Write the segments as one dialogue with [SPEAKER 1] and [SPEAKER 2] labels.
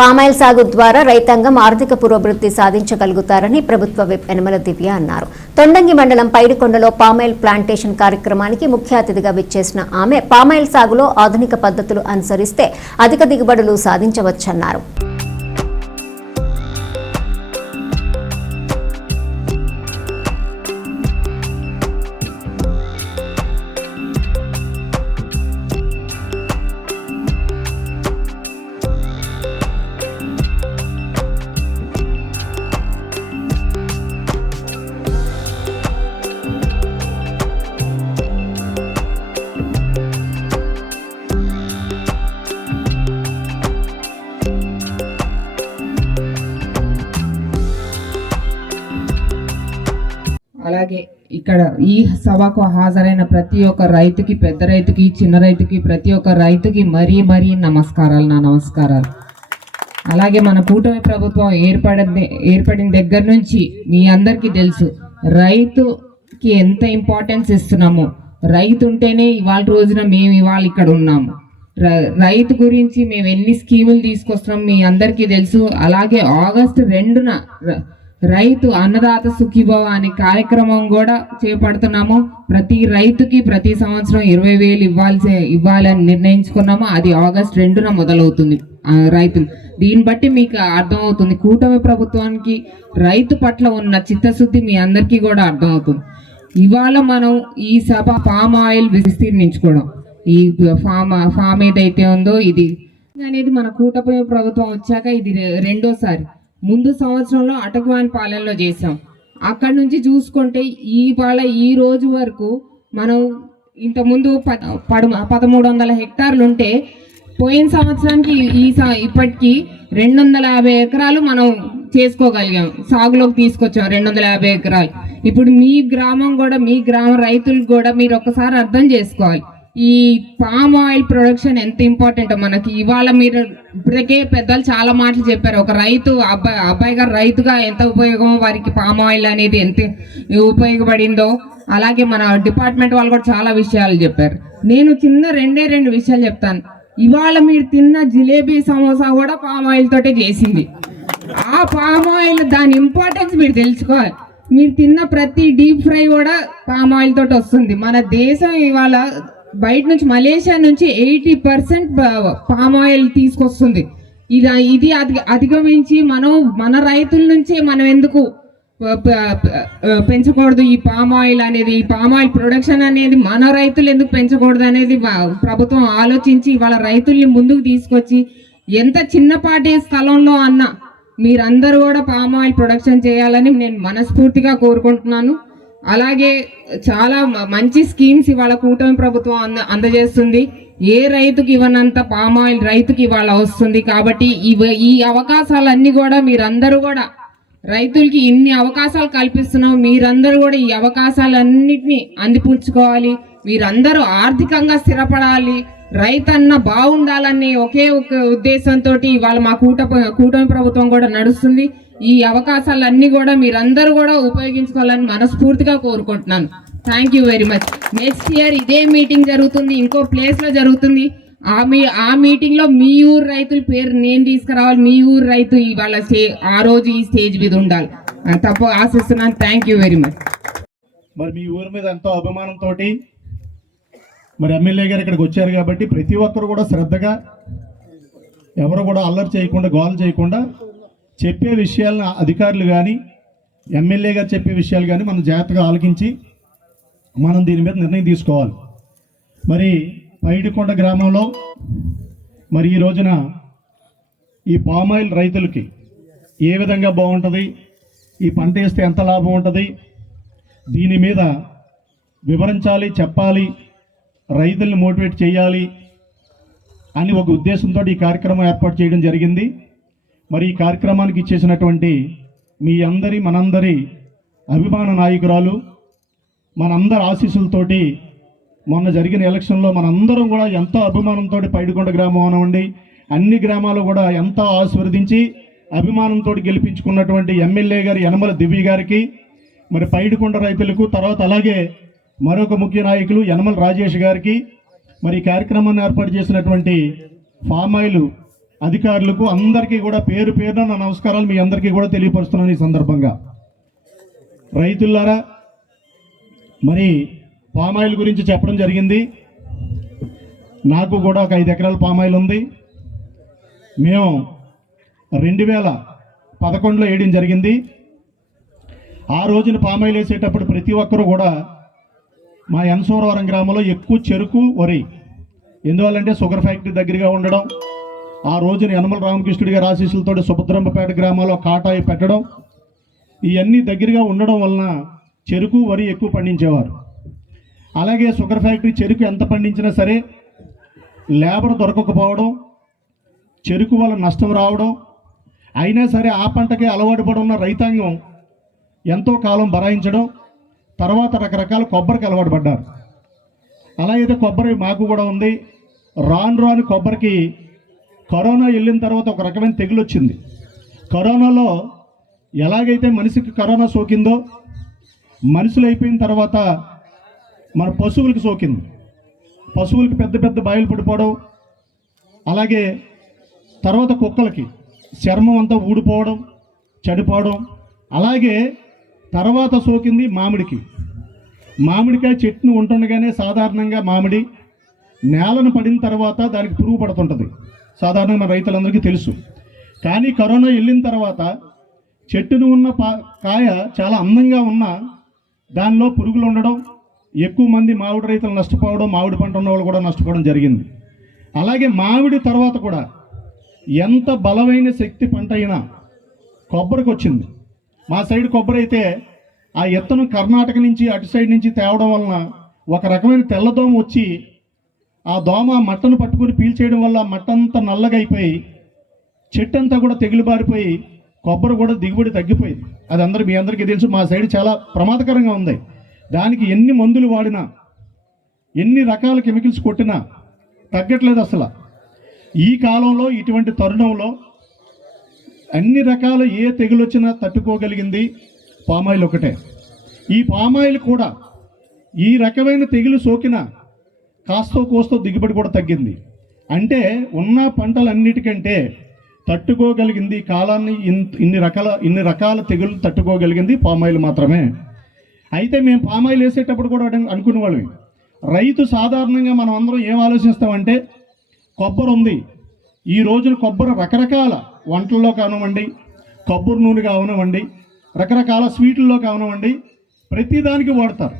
[SPEAKER 1] Palm oil సాగు ద్వారా రైతాంగం ఆర్థిక పురోభివృద్ధి సాధించగలుగుతారని ప్రభుత్వ విప్ యనమల దివ్య అన్నారు. తొండంగి మండలం పైడికొండలో పామాయిల్ ప్లాంటేషన్ కార్యక్రమానికి ముఖ్య అతిథిగా విచ్చేసిన ఆమె పామాయిల్ సాగులో ఆధునిక పద్ధతులు అనుసరిస్తే అధిక దిగుబడులు సాధించవచ్చన్నారు.
[SPEAKER 2] ఇక్కడ ఈ సభకు హాజరైన ప్రతి ఒక్క రైతుకి పెద్ద రైతుకి చిన్న రైతుకి ప్రతి ఒక్క రైతుకి మరీ మరీ నమస్కారాలు నా నమస్కారాలు. అలాగే మన కూటమి ప్రభుత్వం ఏర్పడింది ఏర్పడిన దగ్గర నుంచి మీ అందరికీ తెలుసు రైతుకి ఎంత ఇంపార్టెన్స్ ఇస్తున్నామో. రైతు ఉంటేనే ఇవాళ రోజున మేము ఇవాళ ఇక్కడ ఉన్నాము. రైతు గురించి మేము ఎన్ని స్కీములు తీసుకొస్తున్నాం మీ అందరికీ తెలుసు. అలాగే ఆగస్టు రెండున రైతు అన్నదాత సుఖీభవ అనే కార్యక్రమం కూడా చేపడుతున్నాము. ప్రతి రైతుకి ప్రతి సంవత్సరం ఇరవై వేలు ఇవ్వాల్సి ఇవ్వాలని నిర్ణయించుకున్నాము. అది ఆగస్ట్ రెండున మొదలవుతుంది. రైతులు. దీన్ని బట్టి మీకు అర్థమవుతుంది. కూటమి ప్రభుత్వానికి రైతు పట్ల ఉన్న చిత్తశుద్ధి మీ అందరికీ కూడా అర్థమవుతుంది. ఇవాళ మనం ఈ సభ పామ్ ఆయిల్ విస్తీర్ణించుకోవడం. ఈ ఫామ్ ఫామ్ ఏదైతే ఉందో ఇది అనేది మన కూటమి ప్రభుత్వం వచ్చాక ఇది రెండోసారి. ముందు సంవత్సరంలో అటకవాని పాలెంలో చేసాం అక్కడ నుంచి చూసుకుంటే ఈ పాల ఈ రోజు వరకు మనం ఇంతకుముందు పద పడు పదమూడు వందల హెక్టార్లు ఉంటే పోయిన సంవత్సరానికి ఈ సా ఇప్పటికి రెండు వందల యాభై ఎకరాలు మనం చేసుకోగలిగాం. సాగులోకి తీసుకొచ్చాం రెండు వందల యాభై ఎకరాలు. ఇప్పుడు మీ గ్రామం కూడా మీ గ్రామ రైతులకు కూడా మీరు ఒకసారి అర్థం చేసుకోవాలి. ఈ పామ్ ఆయిల్ ప్రొడక్షన్ ఎంత ఇంపార్టెంట్ మనకి ఇవాళ మీరు ఇప్పటికే పెద్దలు చాలా మాటలు చెప్పారు. ఒక రైతు అబ్బాయి అబ్బాయి గారు రైతుగా ఎంత ఉపయోగమో వారికి పామ్ ఆయిల్ అనేది ఎంత ఉపయోగపడిందో? అలాగే మన డిపార్ట్మెంట్ వాళ్ళు కూడా చాలా విషయాలు చెప్పారు. నేను చిన్న రెండే రెండు విషయాలు చెప్తాను. ఇవాళ మీరు తిన్న జిలేబీ సమోసా కూడా పామ్ ఆయిల్ తోటే చేసింది. ఆ పామ్ ఆయిల్ దాని ఇంపార్టెన్స్ మీరు తెలుసుకోవాలి. మీరు తిన్న ప్రతి డీప్ ఫ్రై కూడా పామ్ ఆయిల్ తోటి వస్తుంది. మన దేశం ఇవాళ బయట నుంచి మలేషియా నుంచి ఎయిటీ పర్సెంట్ పామ్ ఆయిల్ తీసుకొస్తుంది. ఇది ఇది అధి అధిగమించి మనం మన రైతుల నుంచే మనం ఎందుకు పెంచకూడదు ఈ పామ్ ఆయిల్ అనేది? ఈ పామ్ ఆయిల్ ప్రొడక్షన్ అనేది మన రైతులు ఎందుకు పెంచకూడదు అనేది ప్రభుత్వం ఆలోచించి వాళ్ళ రైతుల్ని ముందుకు తీసుకొచ్చి ఎంత చిన్నపాటి స్థలంలో అన్న మీరందరూ కూడా పామ్ ఆయిల్ ప్రొడక్షన్ చేయాలని నేను మనస్ఫూర్తిగా కోరుకుంటున్నాను. అలాగే చాలా మ- మంచి స్కీమ్స్ ఇవాళ కూటమి ప్రభుత్వం అంద అందజేస్తుంది. ఏ రైతుకి ఇవ్వనంత పామాయిల్ రైతుకి ఇవాళ వస్తుంది కాబట్టి ఇవ ఈ అవకాశాలన్నీ కూడా మీరందరూ కూడా రైతులకి ఇన్ని అవకాశాలు కల్పిస్తున్నాం. మీరందరూ కూడా ఈ అవకాశాలన్నిటిని అందిపుచ్చుకోవాలి. మీరందరూ ఆర్థికంగా స్థిరపడాలి. రైతన్న బాగుండాలనే ఒకే ఒక ఉద్దేశంతో ఇవాళ మా కూట కూటమి ప్రభుత్వం కూడా నడుస్తుంది. ఈ అవకాశాలన్నీ కూడా మీరందరూ కూడా ఉపయోగించుకోవాలని మనస్ఫూర్తిగా కోరుకుంటున్నాను. Thank you very much next year ఇదే మీటింగ్ జరుగుతుంది ఇంకో ప్లేస్లో జరుగుతుంది. ఆ మీ ఆ మీటింగ్లో మీ ఊరు రైతుల పేరు నేను తీసుకురావాలి మీ ఊరు రైతు ఇవాళ స్టే ఆ రోజు ఈ స్టేజ్ మీద ఉండాలి. తప్ప ఆశిస్తున్నాను. థ్యాంక్ యూ వెరీ మచ్
[SPEAKER 3] మరి మీ ఊరి మీద ఎంతో అభిమానంతో మరి ఎమ్మెల్యే గారు ఇక్కడికి వచ్చారు కాబట్టి ప్రతి ఒక్కరు కూడా శ్రద్ధగా ఎవరు కూడా అల్లరి చేయకుండా గోల చేయకుండా చెప్పే విషయాలను అధికారులు కానీ ఎమ్మెల్యే గారు చెప్పే విషయాలు కానీ మనం జాగ్రత్తగా ఆలకించి మనం దీని మీద నిర్ణయం తీసుకోవాలి. మరి పైడికొండ గ్రామంలో మరి ఈ రోజున ఈ పామాయిల్ రైతులకి ఏ విధంగా బాగుంటుంది ఈ పంట వేస్తే ఎంత లాభం ఉంటుంది దీని మీద వివరించాలి చెప్పాలి రైతుల్ని మోటివేట్ చేయాలి అని ఒక ఉద్దేశంతో ఈ కార్యక్రమం ఏర్పాటు చేయడం జరిగింది. మరి ఈ కార్యక్రమానికి ఇచ్చేసినటువంటి మీ అందరి మనందరి అభిమాన నాయకురాలు మనందరి ఆశీస్సులతోటి మొన్న జరిగిన ఎలక్షన్లో మనందరం కూడా ఎంతో అభిమానంతో పైడికొండ గ్రామం అనండి అన్ని గ్రామాలు కూడా ఎంతో ఆశీర్వదించి అభిమానంతో గెలిపించుకున్నటువంటి ఎమ్మెల్యే గారి యనమల దివ్య గారికి మరి పైడికొండ రైతులకు తర్వాత అలాగే మరొక ముఖ్య నాయకులు యనమల రాజేష్ గారికి మరి కార్యక్రమాన్ని ఏర్పాటు చేసినటువంటి ఫామ్ ఆయిల్ అధికారులకు అందరికీ కూడా పేరు పేరున నా నమస్కారాలు మీ అందరికీ కూడా తెలియపరుస్తున్నాను ఈ సందర్భంగా. రైతులారా మరి పామాయిల్ గురించి చెప్పడం జరిగింది. నాకు కూడా ఒక ఐదు ఎకరాల పామాయిల్ ఉంది. మేము రెండు వేల పదకొండులో వేయడం జరిగింది. ఆ రోజున పామాయిల్ వేసేటప్పుడు ప్రతి ఒక్కరూ కూడా మా ఎన్సోరవరం గ్రామంలో ఎక్కువ చెరుకు వరి ఎందువల్లంటే షుగర్ ఫ్యాక్టరీ దగ్గరగా ఉండడం ఆ రోజున యనమల రామకృష్ణుడి గారి ఆశీస్సులతో సుభద్రంపపేట గ్రామంలో కాటాయి పెట్టడం ఇవన్నీ దగ్గరగా ఉండడం వలన చెరుకు వరి ఎక్కువ పండించేవారు. అలాగే షుగర్ ఫ్యాక్టరీ చెరుకు ఎంత పండించినా సరే లేబర్ దొరకకపోవడం చెరుకు వల్ల నష్టం రావడం అయినా సరే ఆ పంటకే అలవాటు పడి ఉన్న రైతాంగం ఎంతో కాలం బరాయించడం తర్వాత రకరకాల కొబ్బరికి అలవాటు పడ్డారు. అలా అయితే కొబ్బరి మాకు కూడా ఉంది. రాను రాను కొబ్బరికి కరోనా వెళ్ళిన తర్వాత ఒక రకమైన తెగులు వచ్చింది కరోనాలో ఎలాగైతే మనిషికి కరోనా సోకిందో మనుషులు అయిపోయిన తర్వాత మన పశువులకు సోకింది. పశువులకి పెద్ద పెద్ద బాయిలు పడిపోవడం అలాగే తర్వాత కుక్కలకి చర్మం అంతా ఊడిపోవడం చెడిపోవడం అలాగే తర్వాత సోకింది మామిడికి. మామిడికాయ చెట్టును ఉంటుండగానే సాధారణంగా మామిడి నేలను పడిన తర్వాత దానికి పురుగు పడుతుంటుంది. సాధారణంగా రైతులందరికీ తెలుసు. కానీ కరోనా వెళ్ళిన తర్వాత చెట్టును ఉన్న పా కాయ చాలా అందంగా ఉన్న దానిలో పురుగులు ఉండడం ఎక్కువ మంది మామిడి రైతులు నష్టపోవడం మామిడి పంట ఉన్న వాళ్ళు కూడా నష్టపోవడం జరిగింది. అలాగే మామిడి తర్వాత కూడా ఎంత బలమైన శక్తి పంట అయినా కొబ్బరికి వచ్చింది. మా సైడ్ కొబ్బరి అయితే ఆ ఎత్తను కర్ణాటక నుంచి అటు సైడ్ నుంచి తేవడం వలన ఒక రకమైన తెల్లదోమ వచ్చి ఆ దోమ మట్టను పట్టుకుని పీల్చేయడం వల్ల మట్ట అంతా నల్లగా అయిపోయి చెట్టు అంతా కూడా తెగులు బారిపోయి కొబ్బరి కూడా దిగుబడి తగ్గిపోయింది. అది అందరూ మీ అందరికీ తెలుసు మా సైడ్ చాలా ప్రమాదకరంగా ఉంది. దానికి ఎన్ని మందులు వాడినా ఎన్ని రకాల కెమికల్స్ కొట్టినా తగ్గట్లేదు అసలు. ఈ కాలంలో ఇటువంటి తరుణంలో అన్ని రకాల ఏ తెగులు వచ్చినా తట్టుకోగలిగింది పామాయిల్ ఒకటే. ఈ పామాయిల్ కూడా ఈ రకమైన తెగులు సోకిన కాస్తో కోస్తో దిగుబడి కూడా తగ్గింది. అంటే ఉన్న పంటలన్నిటికంటే తట్టుకోగలిగింది కాలాన్ని ఇన్- ఇన్ని రకాల ఇన్ని రకాల తెగులు తట్టుకోగలిగింది పామాయిల్ మాత్రమే. అయితే మేము పామాయిల్ వేసేటప్పుడు కూడా అనుకునే అనుకునేవాళ్ళం రైతు సాధారణంగా మనం అందరం ఏం ఆలోచిస్తామంటే కొబ్బరి ఉంది. ఈ రోజున కొబ్బరి రకరకాల వంటల్లో కానివ్వండి కొబ్బరి నూనె కానివ్వండి రకరకాల స్వీట్లలో కానివ్వండి ప్రతిదానికి వాడతారు.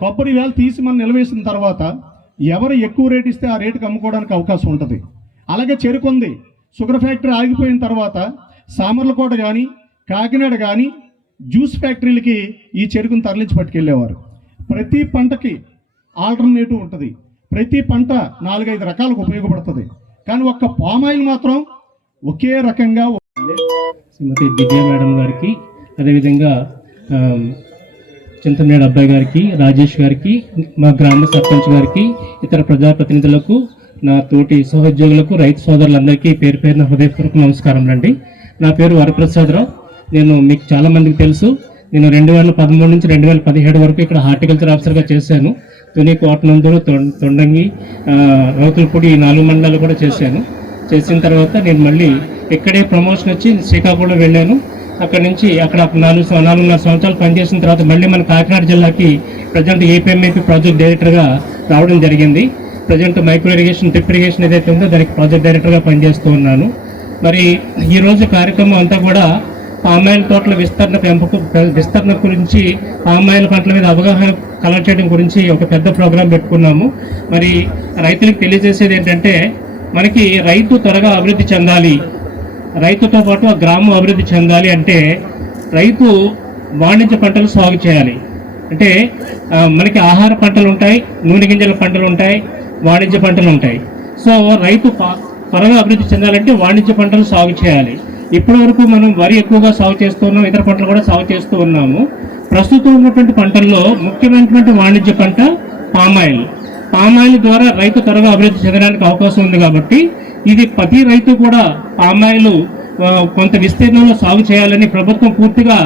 [SPEAKER 3] కొబ్బరి వేళ తీసి మనం నిలవేసిన తర్వాత ఎవరు ఎక్కువ రేట్ ఇస్తే ఆ రేటుకి అమ్ముకోవడానికి అవకాశం ఉంటుంది. అలాగే చెరుకు ఉంది షుగర్ ఫ్యాక్టరీ ఆగిపోయిన తర్వాత సామర్లకోట కానీ కాకినాడ కానీ జ్యూస్ ఫ్యాక్టరీలకి ఈ చెరుకును తరలించి పట్టుకెళ్ళేవారు. ప్రతి పంటకి ఆల్టర్నేటివ్ ఉంటుంది. ప్రతి పంట నాలుగైదు రకాలకు ఉపయోగపడుతుంది. కానీ ఒక్క పామాయిల్ మాత్రం ఒకే రకంగా
[SPEAKER 4] శ్రీమతి దివ్య మేడం గారికి అదేవిధంగా చింతమనేడు అబ్బాయి గారికి రాజేష్ గారికి మా గ్రామ సర్పంచ్ గారికి ఇతర ప్రజాప్రతినిధులకు నా తోటి సహోద్యోగులకు రైతు సోదరులందరికీ పేరు పేరున హృదయపూర్వక నమస్కారం అండి. నా పేరు వరప్రసాదరావు. నేను మీకు చాలా మందికి తెలుసు. నేను రెండు వేల పదమూడు నుంచి రెండు వేల పదిహేడు వరకు ఇక్కడ హార్టికల్చర్ ఆఫీసర్గా చేశాను. తుని కోటనందూరు తొం- తొండంగి రౌతులపూడి ఈ నాలుగు మండలాలు కూడా చేశాను. చేసిన తర్వాత నేను మళ్ళీ ఇక్కడే ప్రమోషన్ వచ్చి శ్రీకాకుళం వెళ్ళాను. అక్కడ నుంచి అక్కడ నాలుగు నాలుగున్నర సంవత్సరాలు పనిచేసిన తర్వాత మళ్ళీ మన కాకినాడ జిల్లాకి ప్రజెంట్ ఏపీఎంఏపీ ప్రాజెక్ట్ డైరెక్టర్గా రావడం జరిగింది. Present micro irrigation drip irrigation ఏదైతే ఉందో దానికి ప్రాజెక్ట్ డైరెక్టర్గా పనిచేస్తూ ఉన్నాను. మరి ఈ రోజు కార్యక్రమం అంతా కూడా పామాయిల్ తోటల విస్తరణ పెంపకం విస్తరణ గురించి పామాయిల్ పంటల మీద అవగాహన కలెక్ట్ చేయడం గురించి ఒక పెద్ద ప్రోగ్రాం పెట్టుకున్నాము. మరి రైతులకు తెలియజేసేది ఏంటంటే మనకి రైతు త్వరగా అభివృద్ధి చెందాలి. రైతుతో పాటు ఆ గ్రామం అభివృద్ధి చెందాలి అంటే రైతు వాణిజ్య పంటలు సాగు చేయాలి. అంటే మనకి ఆహార పంటలు ఉంటాయి నూనె గింజల పంటలు ఉంటాయి వాణిజ్య పంటలు ఉంటాయి. సో రైతు ప- త్వరగా అభివృద్ధి చెందాలంటే వాణిజ్య పంటలు సాగు చేయాలి. ఇప్పటి వరకు మనం వరి ఎక్కువగా సాగు చేస్తూ ఉన్నాం ఇతర పంటలు కూడా సాగు చేస్తూ ఉన్నాము. ప్రస్తుతం ఉన్నటువంటి పంటల్లో ముఖ్యమైనటువంటి వాణిజ్య పంట పామాయిల్. పామాయిల్ ద్వారా రైతు త్వరగా అభివృద్ధి చెందడానికి అవకాశం ఉంది కాబట్టి ఇది ప్రతి రైతు కూడా పామాయిల్ కొంత విస్తీర్ణంలో సాగు చేయాలని ప్రభుత్వం పూర్తిగా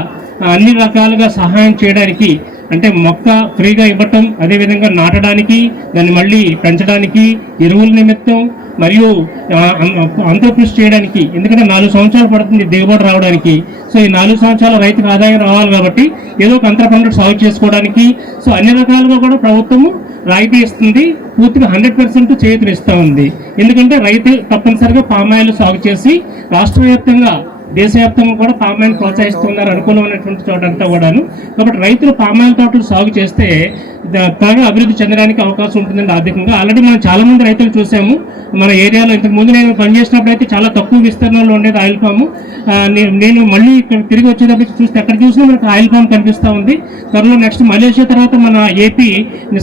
[SPEAKER 4] అన్ని రకాలుగా సహాయం చేయడానికి అంటే మొక్క ఫ్రీగా ఇవ్వటం అదేవిధంగా నాటడానికి దాన్ని మళ్ళీ పెంచడానికి ఎరువుల నిమిత్తం మరియు ఆ, అంతర్కృషి చేయడానికి ఎందుకంటే నాలుగు సంవత్సరాలు పడుతుంది దిగుబడి రావడానికి. సో ఈ నాలుగు సంవత్సరాలు రైతుకు ఆదాయం రావాలి కాబట్టి ఏదో ఒక అంతర పంట సాగు చేసుకోవడానికి సో అన్ని రకాలుగా కూడా ప్రభుత్వము రాయితీ ఇస్తుంది పూర్తిగా హండ్రెడ్ పర్సెంట్ చేతులు ఇస్తూ ఉంది. ఎందుకంటే రైతు తప్పనిసరిగా పామాయిల్ సాగు చేసి రాష్ట్ర వ్యాప్తంగా దేశవ్యాప్తంగా కూడా పామాయిల్ ప్రోత్సహిస్తున్నారు అనుకూలమైనటువంటి చోట అంతా కూడాను. కాబట్టి రైతులు పామాయిల్ తోటలు సాగు చేస్తే త్వరగా అభివృద్ధి చెందడానికి అవకాశం ఉంటుందండి ఆర్థికంగా. ఆల్రెడీ మనం చాలా మంది రైతులు చూసాము. మన ఏరియాలో ఇంతకు ముందు నేను పనిచేసినప్పుడు అయితే చాలా తక్కువ విస్తీర్ణంలో ఉండేది ఆయిల్ పాము. నేను మళ్ళీ ఇక్కడ తిరిగి వచ్చేటప్పుడు చూస్తే ఎక్కడ చూసినా మనకు ఆయిల్ పామ్ కనిపిస్తూ ఉంది. త్వరలో నెక్స్ట్ మలేషియా తర్వాత మన ఏపీ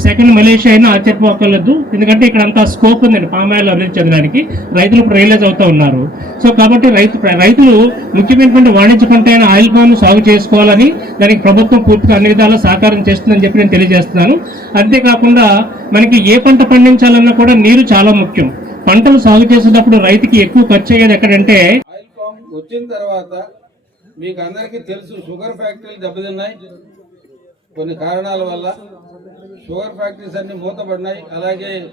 [SPEAKER 4] సెకండ్ మలేషియా అయినా ఆశ్చర్యపోకర్లేదు. ఎందుకంటే ఇక్కడ అంత స్కోప్ ఉందండి పామాయిల్ అభివృద్ధి చెందడానికి. రైతులు ఇప్పుడు రియలైజ్ అవుతూ ఉన్నారు. సో కాబట్టి రైతు రైతులు ముఖ్యమైనటువంటి వాణిజ్య పంట అయిన ఆయిల్ పామ్ సాగు చేసుకోవాలని దానికి ప్రభుత్వం పూర్తిగా అన్ని విధాలా సహకారం చేస్తుందని చెప్పి నేను తెలియజేస్తున్నాను. అంతేకాకుండా మనకి ఏ పంట పండించాలన్నా కూడా నీరు చాలా ముఖ్యం. పంటలు సాగు చేసేటప్పుడు రైతుకి ఎక్కువ ఖర్చు అయ్యేది ఎక్కడంటే
[SPEAKER 5] ఆయిల్ పామ్ వచ్చిన తర్వాత మీకు అందరికీ తెలుసు షుగర్ ఫ్యాక్టరీలు దెబ్బతిన్నాయి. కొన్ని కారణాల వల్ల షుగర్ ఫ్యాక్టరీస్ అన్ని మూతపడినాయి. అలాగే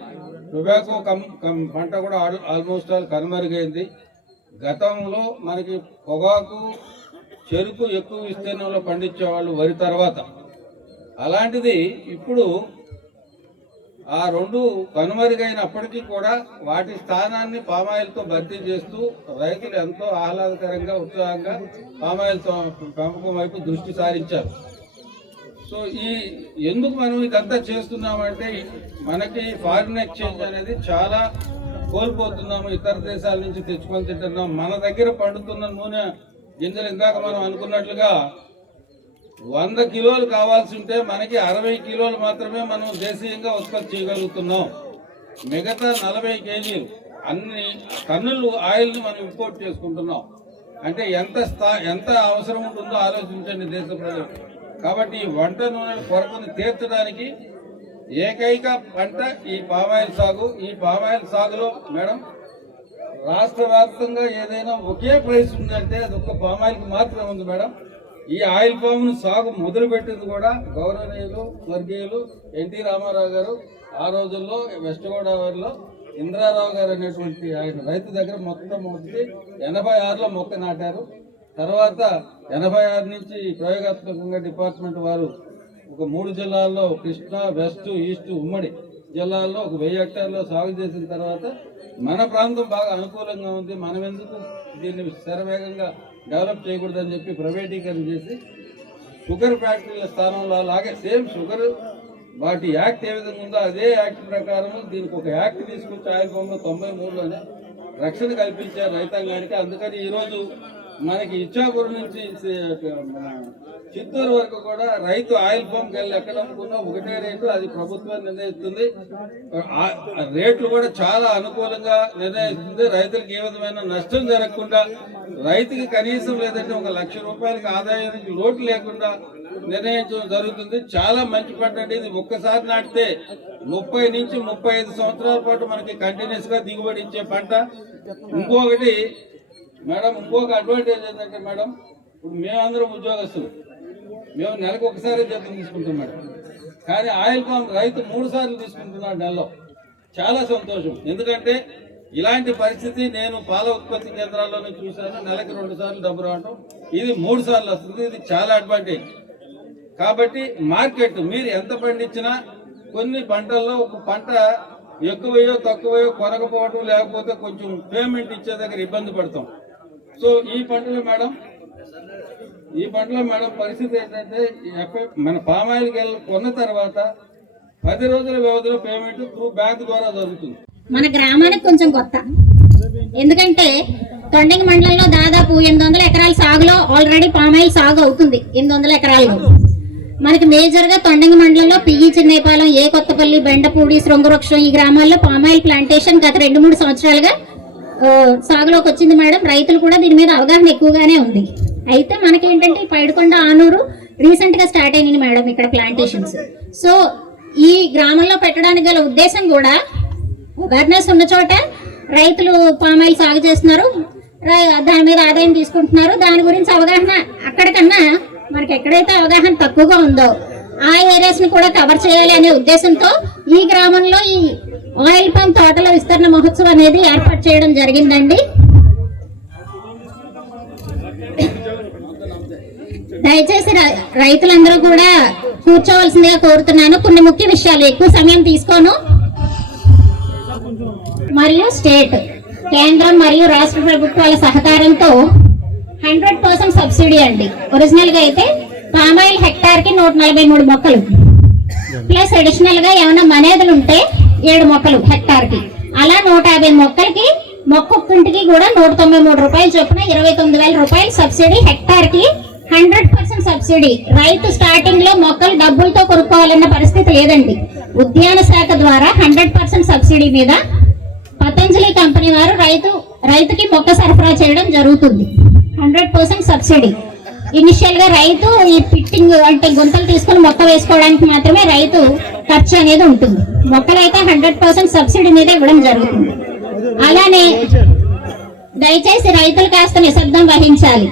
[SPEAKER 5] టొబాకో కం కం- పంట కూడా ఆల్- ఆల్మోస్ట్ ఆల్ కనుమరుగైంది. గతంలో మనకి పొగాకు చెరుకు ఎక్కువ విస్తీర్ణంలో పండించేవాళ్ళు వరి తర్వాత. అలాంటిది ఇప్పుడు ఆ రెండు కనుమరుగైనప్పటికీ కూడా వాటి స్థానాన్ని పామాయిల్తో భర్తీ చేస్తూ రైతులు ఎంతో ఆహ్లాదకరంగా ఉత్సాహంగా పామాయిల్తో పెంపకం వైపు దృష్టి సారించారు. సో ఈ ఎందుకు మనం ఇదంతా చేస్తున్నామంటే మనకి ఫారిన్ ఎక్స్చేంజ్ అనేది చాలా కోల్పోతున్నాము ఇతర దేశాల నుంచి తెచ్చుకొని తింటున్నాం. మన దగ్గర పండుతున్న నూనె గింజలు ఇందాక మనం అనుకున్నట్లుగా వంద కిలోలు కావాల్సి ఉంటే మనకి అరవై కిలోలు మాత్రమే మనం దేశీయంగా ఉత్పత్తి చేయగలుగుతున్నాం. మిగతా నలభై కేజీలు అన్ని టన్నులు ఆయిల్ని మనం ఇంపోర్ట్ చేసుకుంటున్నాం. అంటే ఎంత స్థా ఎంత అవసరం ఉంటుందో ఆలోచించండి దేశ ప్రజలు. కాబట్టి ఈ వంట నూనె కొరతను తీర్చడానికి ఏకైక పంట ఈ పామాయిల్ సాగు. ఈ పామాయిల్ సాగులో మేడం రాష్ట్ర వ్యాప్తంగా ఏదైనా ఒకే ప్రైస్ ఉందంటే అది ఒక్క పామాయిల్కి మాత్రమే ఉంది మేడం. ఈ ఆయిల్ పామును సాగు మొదలుపెట్టింది కూడా గౌరవనీయులు స్వర్గీయులు ఎన్టీ రామారావు గారు. ఆ రోజుల్లో వెస్ట్ గోదావరిలో ఇంద్రారావు గారు అనేటువంటి ఆయన రైతు దగ్గర మొత్తం మొదటి ఎనభై ఆరులో మొక్క నాటారు. తర్వాత ఎనభై ఆరు నుంచి ప్రయోగాత్మకంగా డిపార్ట్మెంట్ వారు ఒక మూడు జిల్లాల్లో కృష్ణా వెస్ట్ ఈస్ట్ ఉమ్మడి జిల్లాల్లో ఒక వెయ్యి హెక్టార్లో సాగు చేసిన తర్వాత మన ప్రాంతం బాగా అనుకూలంగా ఉంది. మనం ఎందుకు దీన్ని శరవేగంగా డెవలప్ చేయకూడదని చెప్పి ప్రైవేటీకరణ చేసి షుగర్ ఫ్యాక్టరీల స్థానంలో అలాగే సేమ్ షుగర్ వాటి యాక్ట్ ఏ విధంగా ఉందో అదే యాక్ట్ ప్రకారం దీనికి ఒక యాక్ట్ తీసుకొచ్చి ఆయిల్ తొంభై మూడులోనే రక్షణ కల్పించారు రైతాంగానికి. అందుకని ఈరోజు మనకి ఇచ్చాపూర్ నుంచి చిత్తూరు వరకు కూడా రైతు ఆయిల్ పంప్కి వెళ్ళి ఎక్కడ అమ్ముకున్నా ఒకటే రేటు అది ప్రభుత్వం నిర్ణయిస్తుంది. రేట్లు కూడా చాలా అనుకూలంగా నిర్ణయిస్తుంది. రైతులకు ఏ విధమైన నష్టం జరగకుండా రైతుకి కనీసం లేదంటే ఒక లక్ష రూపాయలకి ఆదాయానికి లోటు లేకుండా నిర్ణయించడం జరుగుతుంది. చాలా మంచి పంట అంటే ఇది. ఒక్కసారి నాటితే ముప్పై నుంచి ముప్పై ఐదు సంవత్సరాల పాటు మనకి కంటిన్యూస్గా దిగుబడి ఇచ్చే పంట. ఇంకొకటి మేడం ఇంకొక అడ్వాంటేజ్ ఏంటంటే మేడం ఇప్పుడు మేమందరం ఉద్యోగస్తులు. మేము నెలకు ఒకసారి జీతం తీసుకుంటాం మేడం కానీ ఆయిల్ పామ్ రైతు మూడు సార్లు తీసుకుంటున్నాడు నెలలో. చాలా సంతోషం. ఎందుకంటే ఇలాంటి పరిస్థితి నేను పాల ఉత్పత్తి కేంద్రాల్లోనే చూశాను. నెలకి రెండు సార్లు డబ్బు రావటం ఇది మూడు సార్లు వస్తుంది. ఇది చాలా అడ్వాంటేజ్ కాబట్టి మార్కెట్ మీరు ఎంత పండించినా కొన్ని పంటల్లో ఒక పంట ఎక్కువయో తక్కువయో కొనకపోవటం లేకపోతే కొంచెం పేమెంట్ ఇచ్చే దగ్గర ఇబ్బంది పడతాం. సో ఈ పంటలు మేడం ఈ బండ్లో మేడం పరిస్థితి ఏంటంటే ఎఫ్ఐ మన పామాయిల్కి వెళ్ళి కొన్న తర్వాత పది రోజుల వ్యవధిలో పేమెంట్ త్రూ బ్యాంక్ ద్వారా జరుగుతుంది.
[SPEAKER 6] మన గ్రామానికి కొంచెం కొత్త. ఎందుకంటే తొండంగి మండలంలో దాదాపు ఎనిమిది వందల ఎకరాల సాగులో ఆల్రెడీ పామాయిల్ సాగు అవుతుంది. ఎనిమిది వందల ఎకరాల్లో. మనకి మేజర్గా తొండంగి మండలంలో P E Chinnapalem A. Kothapalli Bendapudi Srungavruksham ఈ గ్రామాల్లో పామాయిల్ ప్లాంటేషన్ గత రెండు మూడు సంవత్సరాలుగా సాగులోకి వచ్చింది మేడం. రైతులు కూడా దీని మీద అవగాహన ఎక్కువగానే ఉంది. అయితే మనకేంటంటే ఈ పైడికొండ ఆనూరు రీసెంట్గా స్టార్ట్ అయినాయి మేడం ఇక్కడ ప్లాంటేషన్స్. సో ఈ గ్రామంలో పెట్టడానికి గల ఉద్దేశం కూడా అవేర్నెస్ ఉన్న చోట రైతులు పామాయిల్ సాగు చేస్తున్నారు. రై- దాని మీద ఆదాయం తీసుకుంటున్నారు. దాని గురించి అవగాహన అక్కడికన్నా మనకి ఎక్కడైతే అవగాహన తక్కువగా ఉందో ఆ ఏరియాస్ని కూడా కవర్ చేయాలి అనే ఉద్దేశంతో ఈ గ్రామంలో ఈ ఆయిల్ పంప్ తోటల విస్తరణ మహోత్సవం అనేది ఏర్పాటు చేయడం జరిగిందండి. దయచేసి రైతులందరూ కూడా కూర్చోవలసిందిగా కోరుతున్నాను. కొన్ని ముఖ్య విషయాలు ఎక్కువ సమయం తీసుకోను. మరియు స్టేట్ కేంద్రం మరియు రాష్ట్ర ప్రభుత్వాల సహకారంతో హండ్రెడ్ పర్సెంట్ సబ్సిడీ అండి. ఒరిజినల్గా అయితే పామాయిల్ హెక్టార్కి నూట నలభై మూడు మొక్కలు. ప్లస్ అడిషనల్గా ఏమైనా మనేదలు ఉంటే ఏడు మొక్కలు హెక్టార్కి అలా నూట యాభై మొక్కలకి మొక్క కూడా నూట తొంభై మూడు రూపాయలు చొప్పున ఇరవై తొమ్మిది వేల రూపాయలు సబ్సిడీ హెక్టార్కి హండ్రెడ్ పర్సెంట్ సబ్సిడీ. రైతు స్టార్టింగ్లో మొక్కలు డబ్బులతో కొనుక్కోవాలన్న పరిస్థితి లేదండి. ఉద్యాన శాఖ ద్వారా హండ్రెడ్ పర్సెంట్ సబ్సిడీ మీద పతంజలి కంపెనీ వారు రైతు రైతుకి మొక్క సరఫరా చేయడం జరుగుతుంది. Hundred percent subsidy. ఇనిషియల్గా రైతు ఈ పిట్టింగ్ అంటే గుంతలు తీసుకొని మొక్క వేసుకోవడానికి మాత్రమే రైతు ఖర్చు అనేది ఉంటుంది. మొక్కలైతే హండ్రెడ్ పర్సెంట్ సబ్సిడీ మీద ఇవ్వడం జరుగుతుంది. అలానే దయచేసి రైతులు కాస్త నిశ్శబ్దం వహించాలి.